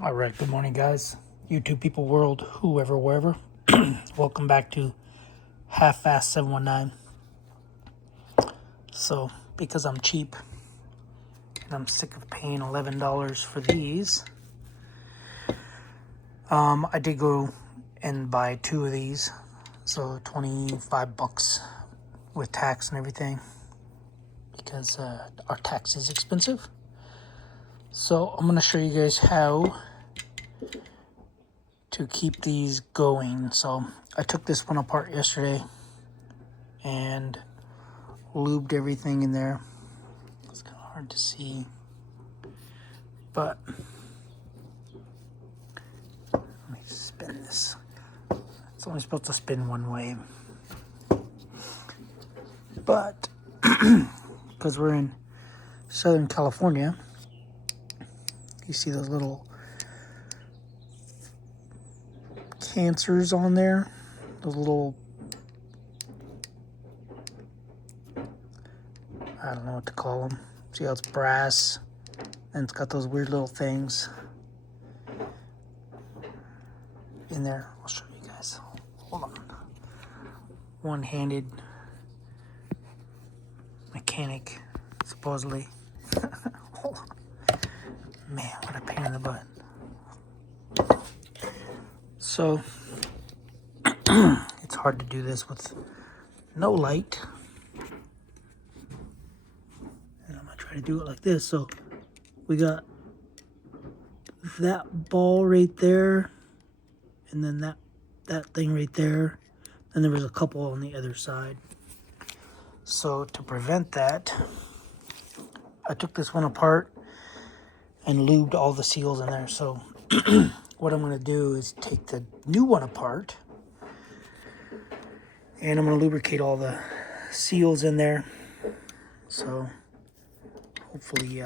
All right, good morning, guys. YouTube people, world, whoever, wherever. Welcome back to Half-Fast 719. So, because I'm cheap and I'm sick of paying $11 for these, I did go and buy two of these. So, 25 bucks with tax and everything because our tax is expensive. So, I'm going to show you guys how to keep these going. So, I took this one apart yesterday and lubed everything in there. It's kind of hard to see, but let me spin this. It's only supposed to spin one way, but because we're in Southern California, you see those little cancers on there, those little, I don't know what to call them. See how it's brass and it's got those weird little things in there. I'll show you guys. Hold on. One-handed mechanic, supposedly. Hold on. Man, what a pain in the butt. So, it's hard to do this with no light. And I'm going to try to do it like this. So, we got that ball right there, and then that thing right there. Then there was a couple on the other side. So, to prevent that, I took this one apart and lubed all the seals in there. So, what I'm going to do is take the new one apart, and I'm going to lubricate all the seals in there. So, hopefully,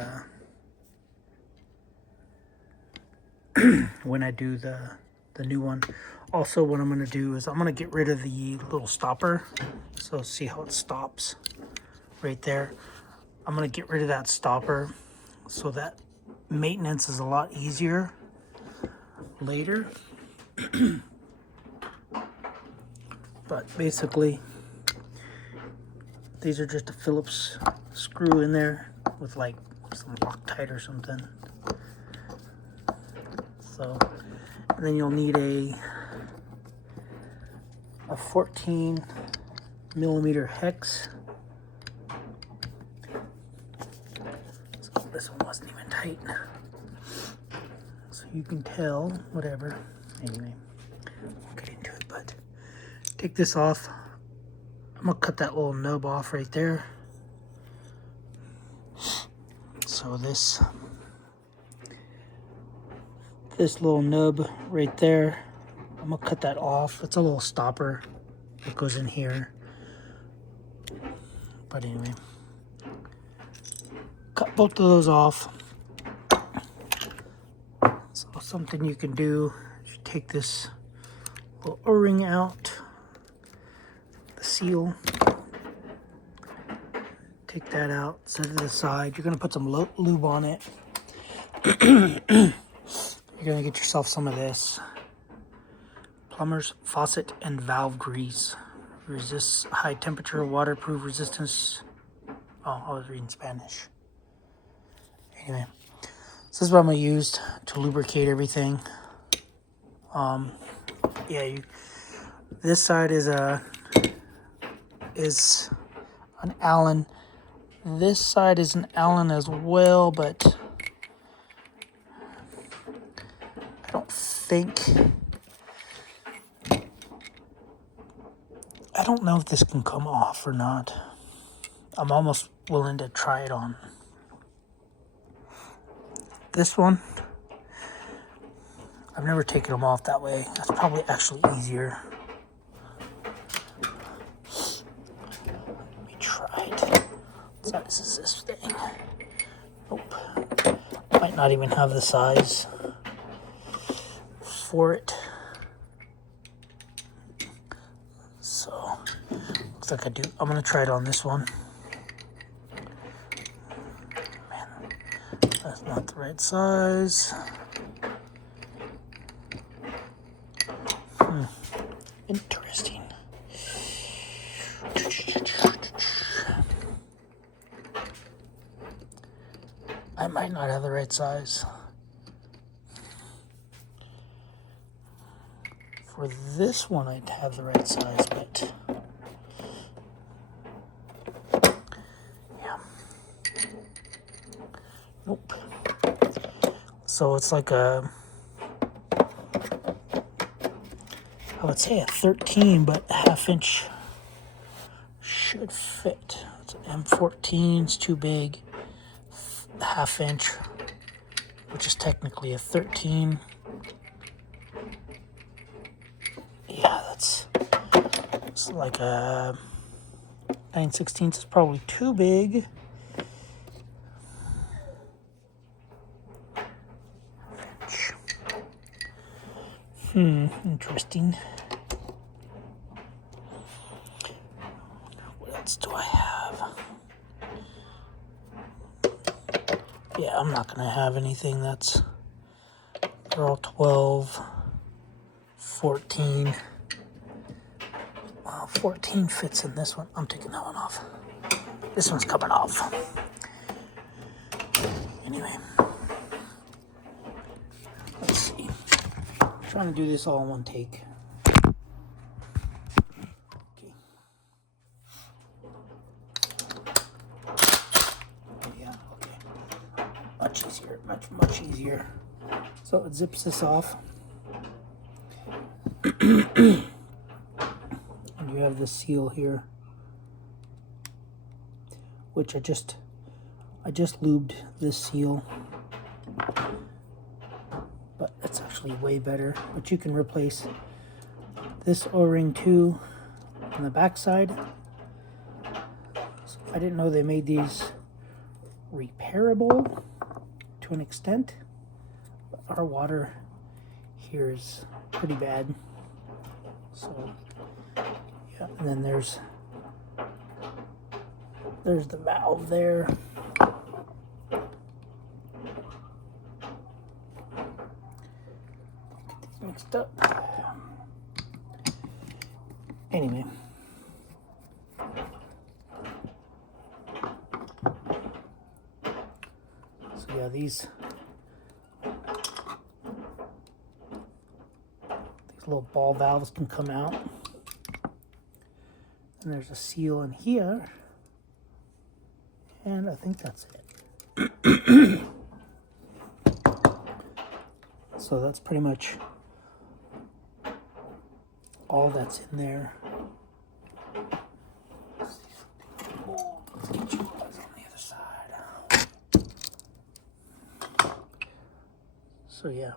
when I do the new one. Also, what I'm going to do is I'm going to get rid of the little stopper. So, see how it stops right there. I'm going to get rid of that stopper so that maintenance is a lot easier later. But basically, these are just a Phillips screw in there with like some Loctite or something. So, and then you'll need a 14 millimeter hex. So this one wasn't even tight. So you can tell, whatever. Anyway, we'll get into it, but take this off. I'm gonna cut that little nub off right there. So this little nub right there, I'm gonna cut that off. It's a little stopper that goes in here. But anyway, cut both of those off. So something you can do is you take this little O-ring out, the seal, take that out, set it aside. You're gonna put some lube on it. You're gonna get yourself some of this plumbers faucet and valve grease. Resists high temperature, waterproof, resistance. Oh, I was reading Spanish. Anyway, so this is what I'm gonna use to lubricate everything. Yeah, this side is an Allen. This side is an Allen as well, but I don't know if this can come off or not. I'm almost willing to try it on. This one, I've never taken them off that way. That's probably actually easier. Let me try it. What size is this thing? Nope. Might not even have the size for it. So, looks like I do. I'm gonna try it on this one. Man, that's not the right size. Interesting. I might not have the right size. For this one, I'd have the right size, but yeah. Nope. So it's like a, I would say a 13, but a half-inch should fit. It's an M14, it's too big. Half-inch, which is technically a 13. Yeah, it's like a 9/16. It's probably too big. Interesting. What else do I have? Yeah, I'm not gonna have anything that's, they're all 12, 14. 14 fits in this one. I'm taking that one off. This one's coming off. Anyway, let's see. I'm trying to do this all in one take. Okay. Oh yeah, okay. Much easier, much easier. So it zips this off. And you have the seal here, which I just lubed this seal, but it's actually way better. But you can replace this O-ring too on the back side. So I didn't know they made these repairable to an extent, but our water here is pretty bad. So yeah, and then there's the valve there. Get these mixed up. Anyway. So yeah, these little ball valves can come out. And there's a seal in here. And I think that's it. So that's pretty much all that's in there. Let's get you guys on the other side. So yeah,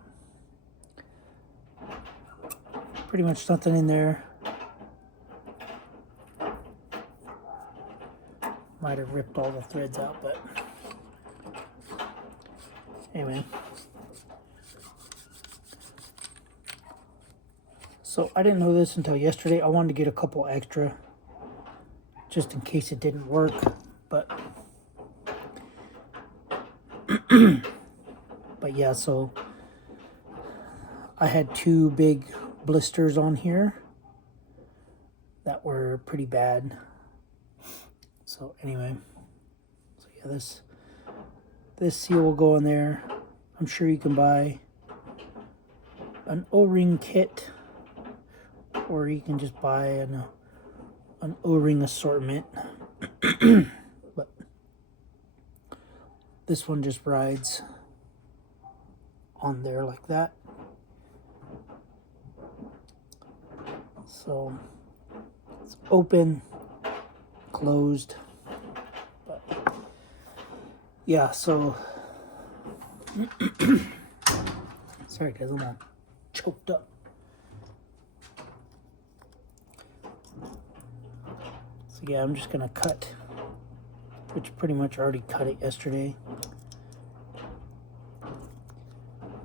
pretty much nothing in there. Might have ripped all the threads out, but anyway. So I didn't know this until yesterday. I wanted to get a couple extra just in case it didn't work, but but yeah, so I had two big blisters on here that were pretty bad. So anyway, so yeah, this seal will go in there. I'm sure you can buy an O-ring kit, or you can just buy an O-ring assortment. But this one just rides on there like that. So it's open, closed. But yeah, so sorry guys, I'm all choked up. So yeah, I'm just gonna cut, which pretty much already cut it yesterday.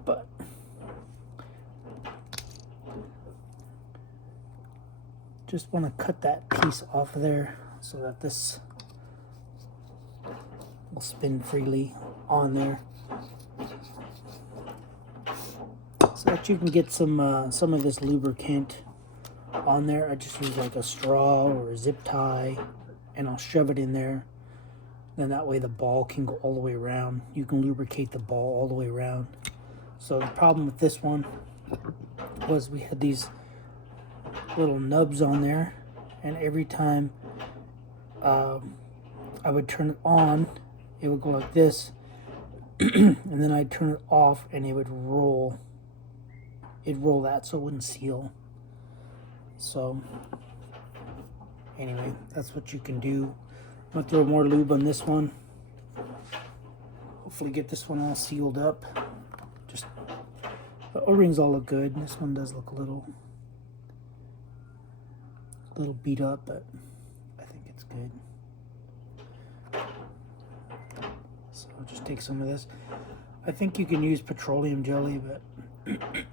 But just want to cut that piece off of there so that this will spin freely on there, so that you can get some of this lubricant on there, I just use like a straw or a zip tie, and I'll shove it in there. Then that way the ball can go all the way around. You can lubricate the ball all the way around. So the problem with this one was we had these little nubs on there, and every time I would turn it on, it would go like this, and then I'd turn it off and it would roll. It'd roll that so it wouldn't seal. So anyway, that's what you can do. I'm gonna throw more lube on this one. Hopefully get this one all sealed up. Just the O-rings all look good. This one does look a little beat up, but I think it's good. So I'll just take some of this. I think you can use petroleum jelly, but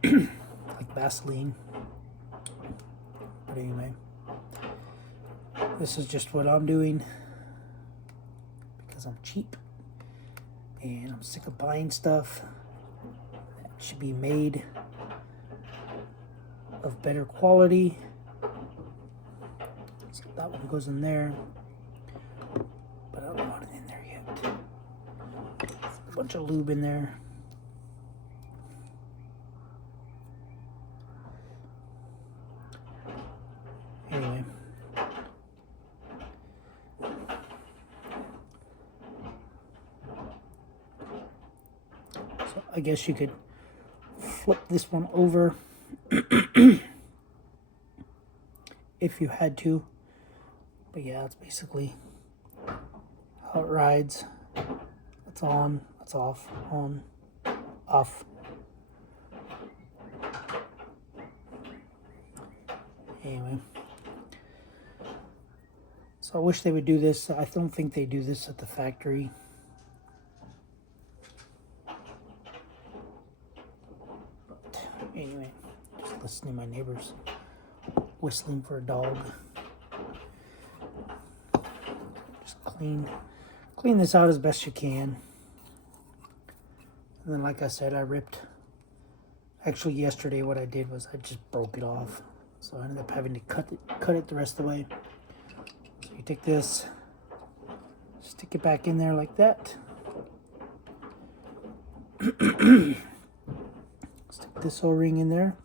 like Vaseline. But anyway, this is just what I'm doing because I'm cheap and I'm sick of buying stuff that should be made of better quality. So that one goes in there, but I don't want it in there yet. A bunch of lube in there. Anyway, so I guess you could flip this one over if you had to. But yeah, it's basically how it rides. It's on, it's off, on, off. Anyway, so I wish they would do this. I don't think they do this at the factory. But anyway, just listening to my neighbors whistling for a dog. Just clean this out as best you can. And then, like I said, actually yesterday what I did was I just broke it off. So I ended up having to cut it the rest of the way. So you take this, stick it back in there like that. Stick this O-ring in there.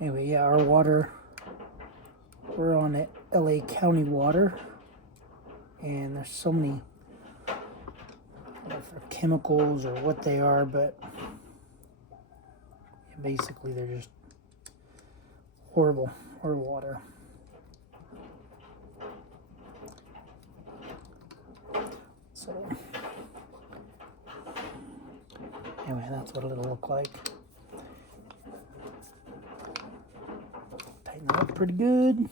Anyway, yeah, our water, we're on it, LA County water, and there's so many, I don't know if they're chemicals or what they are, but basically they're just horrible water. So anyway, that's what it'll look like. Tighten it up pretty good.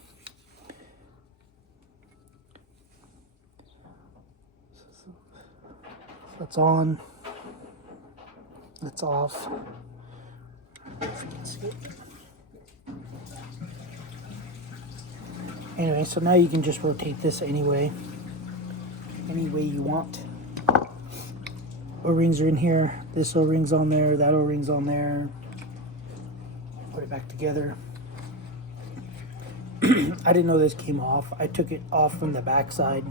That's on. That's off. Anyway, so now you can just rotate this any way you want. O-rings are in here. This O-ring's on there. That O-ring's on there. Put it back together. I didn't know this came off. I took it off from the back side.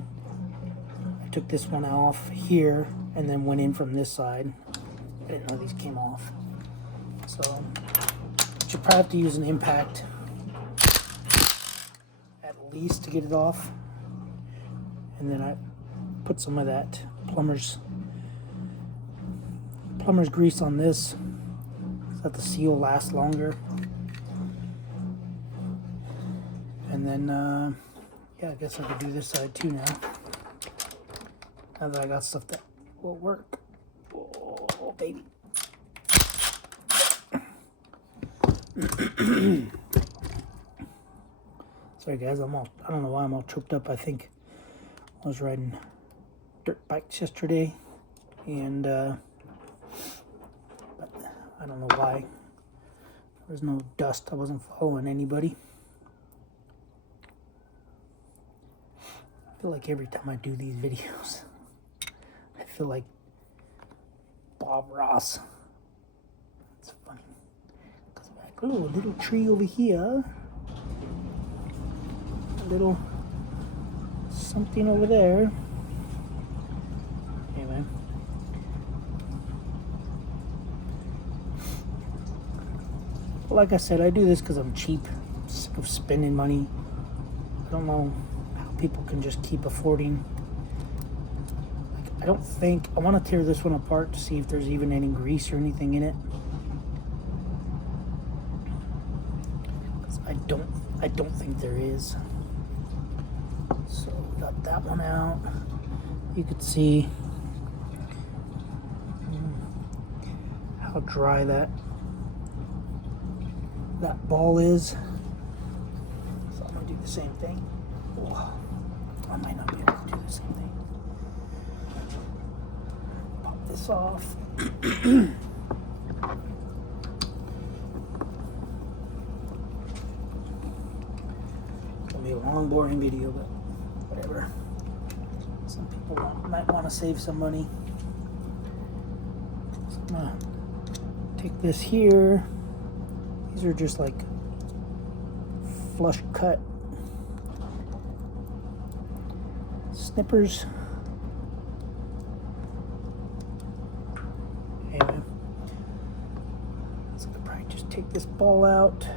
I took this one off here and then went in from this side. I didn't know these came off. So you probably have to use an impact at least to get it off. And then I put some of that plumber's grease on this so that the seal lasts longer. And then, yeah, I guess I could do this side too now. Now that I got stuff that will work. Oh, baby. Sorry guys, I don't know why I'm all choked up. I think I was riding dirt bikes yesterday, and but I don't know why. There was no dust. I wasn't following anybody. I feel like every time I do these videos, I feel like Bob Ross. It's funny. Because a little tree over here. A little something over there. Anyway. Like I said, I do this because I'm cheap. I'm sick of spending money. I don't know how people can just keep affording. Like, I don't think... I want to tear this one apart to see if there's even any grease or anything in it. I don't think there is. So we got that one out. You could see how dry that ball is. So I'm gonna do the same thing. Oh, I might not be able to do the same thing. Pop this off. It'll be a long, boring video, but whatever. Some people might want to save some money. So I'm gonna take this here. These are just like flush cut snippers. Anyway, so I'll probably just take this ball out.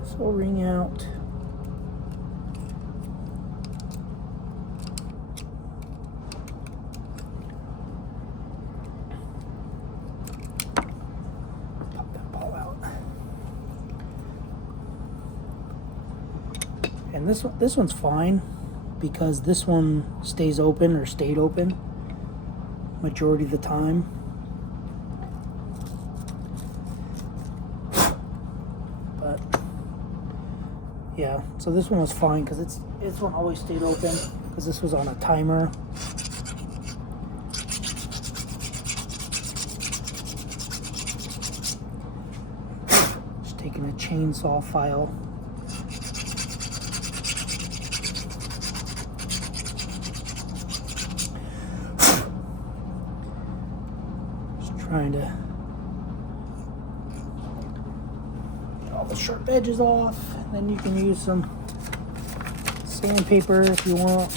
This O-ring out. And this one's fine because this one stays open or stayed open majority of the time. But yeah, so this one was fine because this one always stayed open because this was on a timer. Just taking a chainsaw file. Trying to get all the sharp edges off. Then you can use some sandpaper if you want,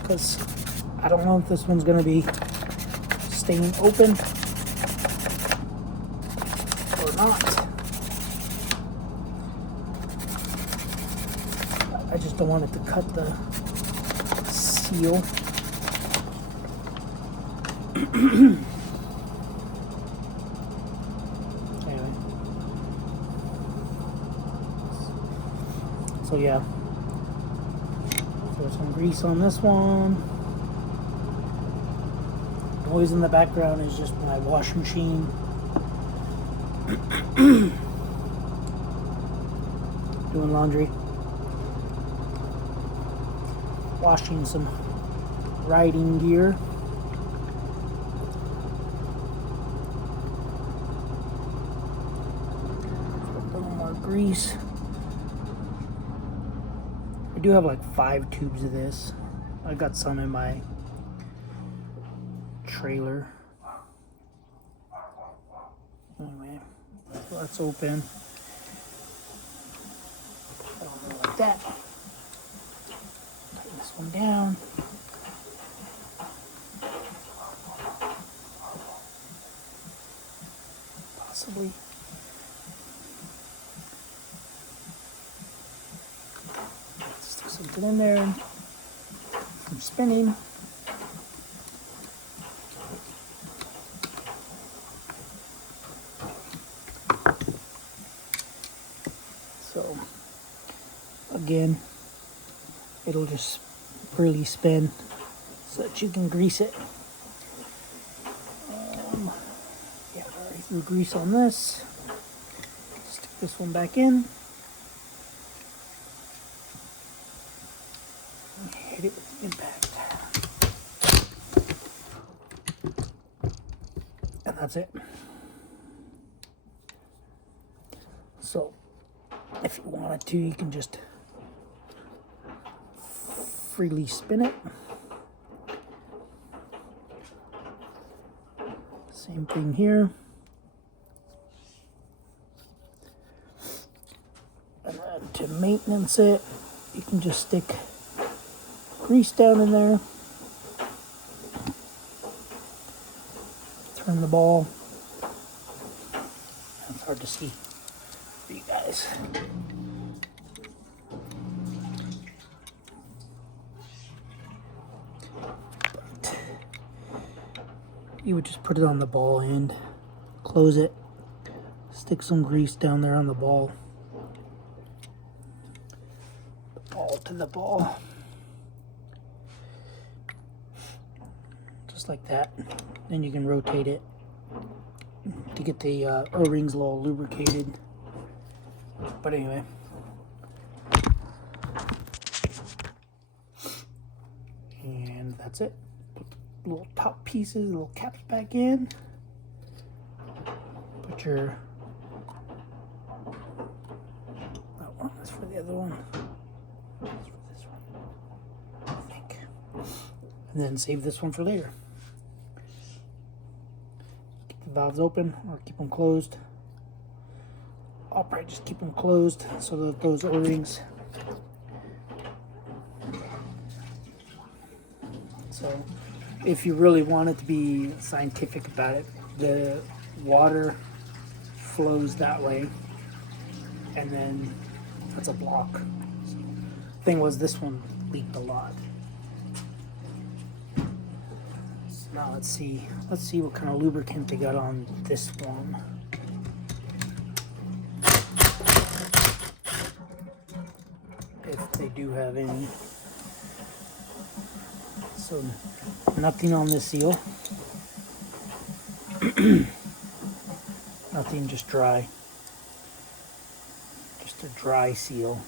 because I don't know if this one's going to be staying open or not. I just don't want it to cut the seal. Anyway, so yeah, throw some grease on this one. Noise in the background is just my washing machine. Doing laundry, washing some riding gear. Grease. I do have like 5 tubes of this. I got some in my trailer. Anyway, so that's open. I don't know, like that. Tighten this one down. Possibly. Something in there from spinning. So again, it'll just really spin so that you can grease it. Yeah, already threw grease on this. Stick this one back in. Hit it with the impact. And that's it. So If you wanted to, you can just freely spin it. Same thing here. And then to maintenance it, you can just stick grease down in there. Turn the ball. It's hard to see for you guys. But you would just put it on the ball end, close it, stick some grease down there on the ball. The ball to the ball. Just like that. Then you can rotate it to get the O-rings a little lubricated. But anyway. And that's it. Put the little top pieces, little caps back in. Put your... that one, that's for the other one. That's for this one, I think. And then save this one for later. Keep the valves open or keep them closed. I'll probably just keep them closed so that those O-rings. So if you really wanted to be scientific about it, the water flows that way, and then that's a block. So, thing was, this one leaked a lot. So now let's see what kind of lubricant they got on this one. If they do have any. So nothing on this seal. Nothing, just dry. Just a dry seal.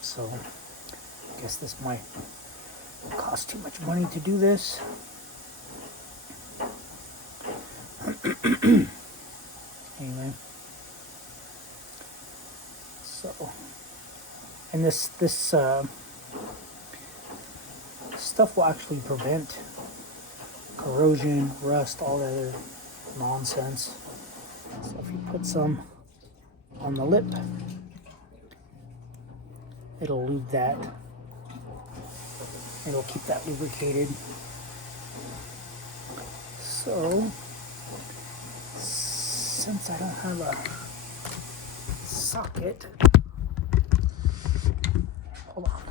So I guess this might cost too much money to do this. Anyway. So, and this stuff will actually prevent corrosion, rust, all that other nonsense. So if you put some on the lip, it'll lube that. It'll keep that lubricated. So, since I don't have a socket, hold on.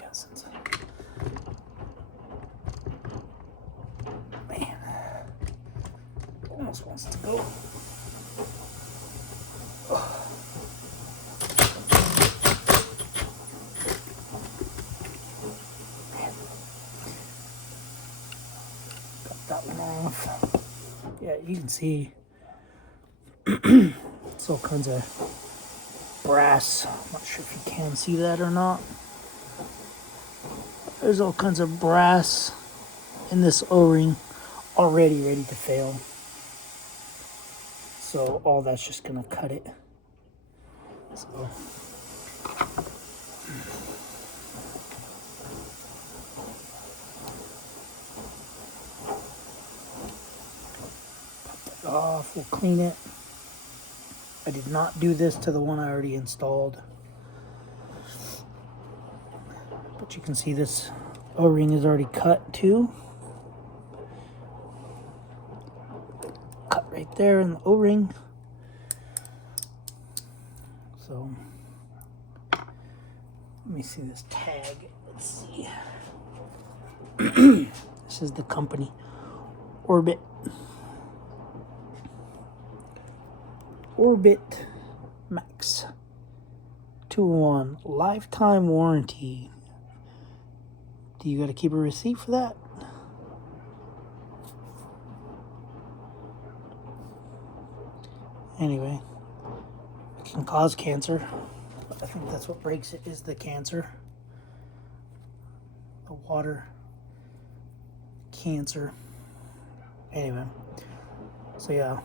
Yeah, since man, almost wants to go. Got that one off. Yeah, you can see it's all kinds of brass. I'm not sure if you can see that or not. There's all kinds of brass in this O-ring already ready to fail. So all that's just gonna cut it. So pop that off, we'll clean it. I did not do this to the one I already installed. But you can see this O-ring is already cut too. Cut right there in the O-ring. So, let me see this tag. Let's see. This is the company. Orbit Max 2-in-1 lifetime warranty. Do you got to keep a receipt for that? Anyway, it can cause cancer. I think that's what breaks it, is the cancer. The water cancer. Anyway, so yeah,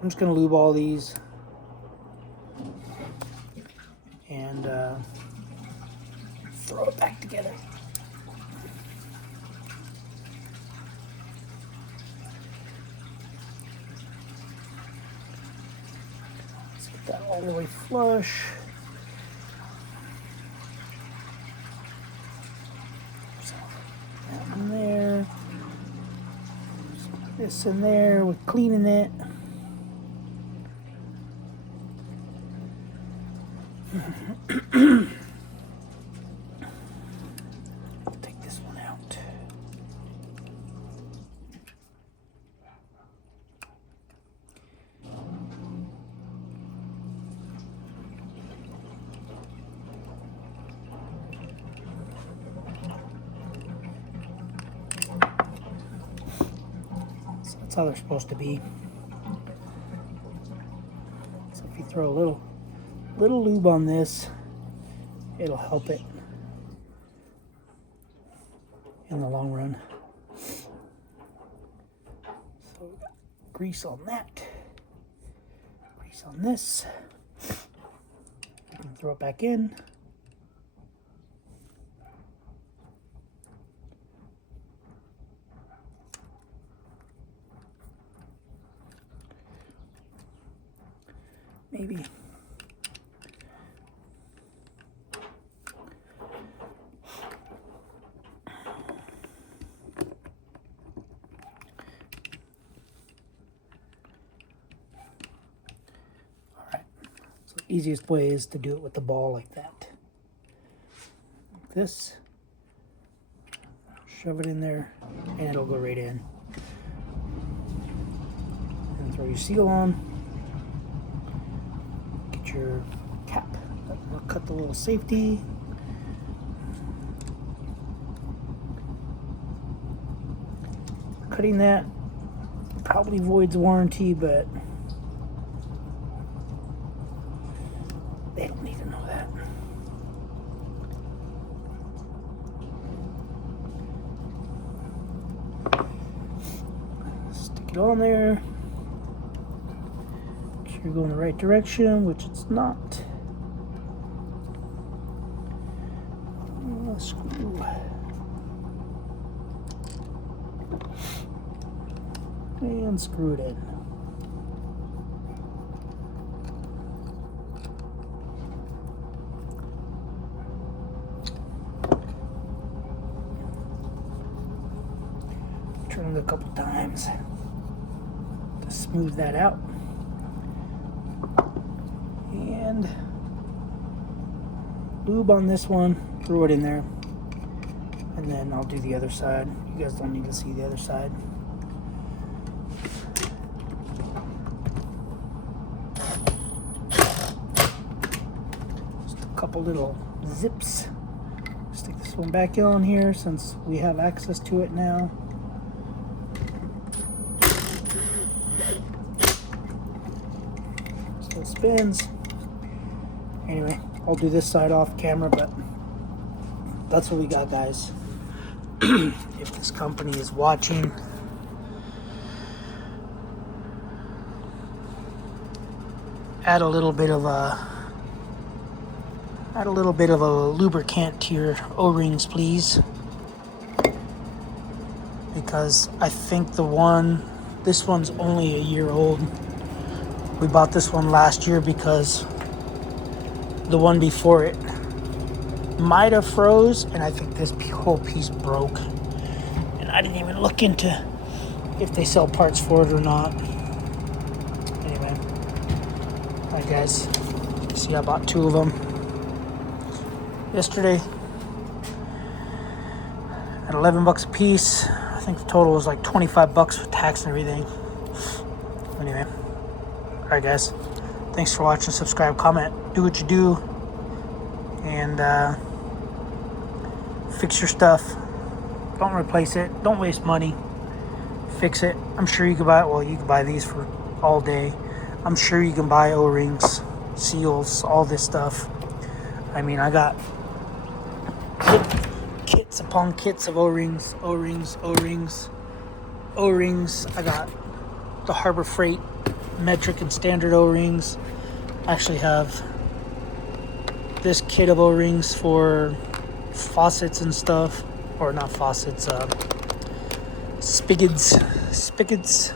I'm just gonna lube all these and throw it back together. Let's get that all the way flush. That in there. This in there. We're cleaning it. Take this one out. So that's how they're supposed to be. So if you throw a little lube on this, it'll help it in the long run. So we got grease on that, grease on this. You can throw it back in. Maybe. So the easiest way is to do it with the ball like that. Like this. Shove it in there and it'll go right in. And throw your seal on. Get your cap. I'll cut the little safety. Cutting that probably voids warranty, but they don't need to know that. Stick it on there. Make sure you're going the right direction, which it's not. Screw. And screw it in. Turn it a couple times to smooth that out. And lube on this one, throw it in there. And then I'll do the other side. You guys don't need to see the other side. Just a couple little zips. Stick this one back on here since we have access to it now. Still spins. Anyway, I'll do this side off camera, but that's what we got, guys. If this company is watching, add a little bit of a lubricant to your O-rings, please, because I think this one's only a year old. We bought this one last year because the one before it might have froze, and I think this whole piece broke, and I didn't even look into if they sell parts for it or not. Anyway, alright guys, see, I bought 2 of them yesterday at $11 a piece. I think the total was like $25 with tax and everything. Anyway, alright guys, thanks for watching. Subscribe, comment, do what you do, and fix your stuff. Don't replace it. Don't waste money. Fix it. I'm sure you can buy it. Well, you can buy these for all day. I'm sure you can buy O-rings, seals, all this stuff. I mean, I got kits upon kits of O-rings. O-rings. I got the Harbor Freight metric and standard O-rings. I actually have this kit of O-rings for faucets and stuff, or not faucets, spigots,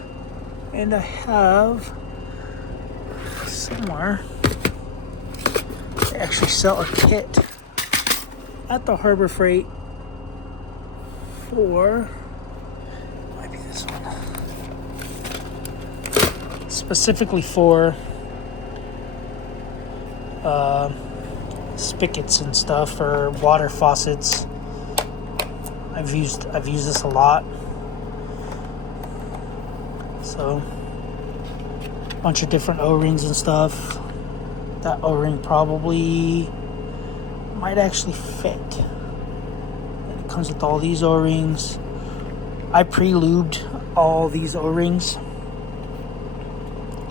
and I have somewhere they actually sell a kit at the Harbor Freight for, might be this one, specifically for spigots and stuff, or water faucets. I've used this a lot. So, a bunch of different O-rings and stuff. That O-ring probably might actually fit. And it comes with all these O-rings. I pre-lubed all these O-rings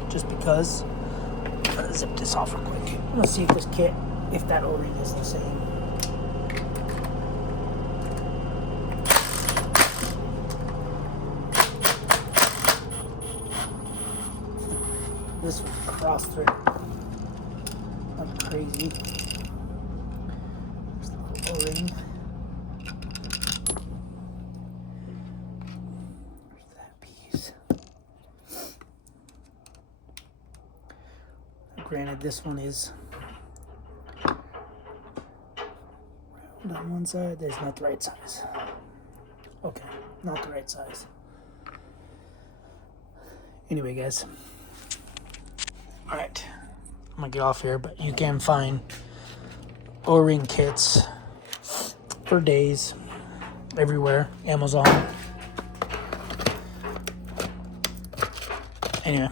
just because. I'm gonna zip this off real quick. I'm gonna see if this kit, if that O-ring is the same. This was cross-threaded. Not crazy. There's the little O-ring. Where's that piece? Granted, this one is round on one side. There's not the right size. Okay, not the right size. Anyway, guys. Alright, I'm gonna get off here, but you can find O-ring kits for days everywhere. Amazon. Anyway,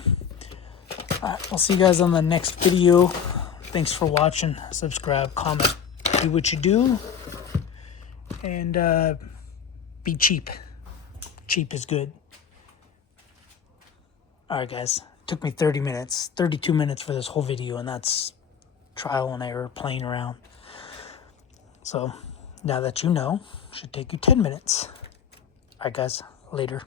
alright, I'll see you guys on the next video. Thanks for watching. Subscribe, comment, do what you do, and be cheap. Cheap is good. Alright, guys. Took me 32 minutes for this whole video, and that's trial and error, playing around. So now that you know, should take you 10 minutes. All right, guys, later.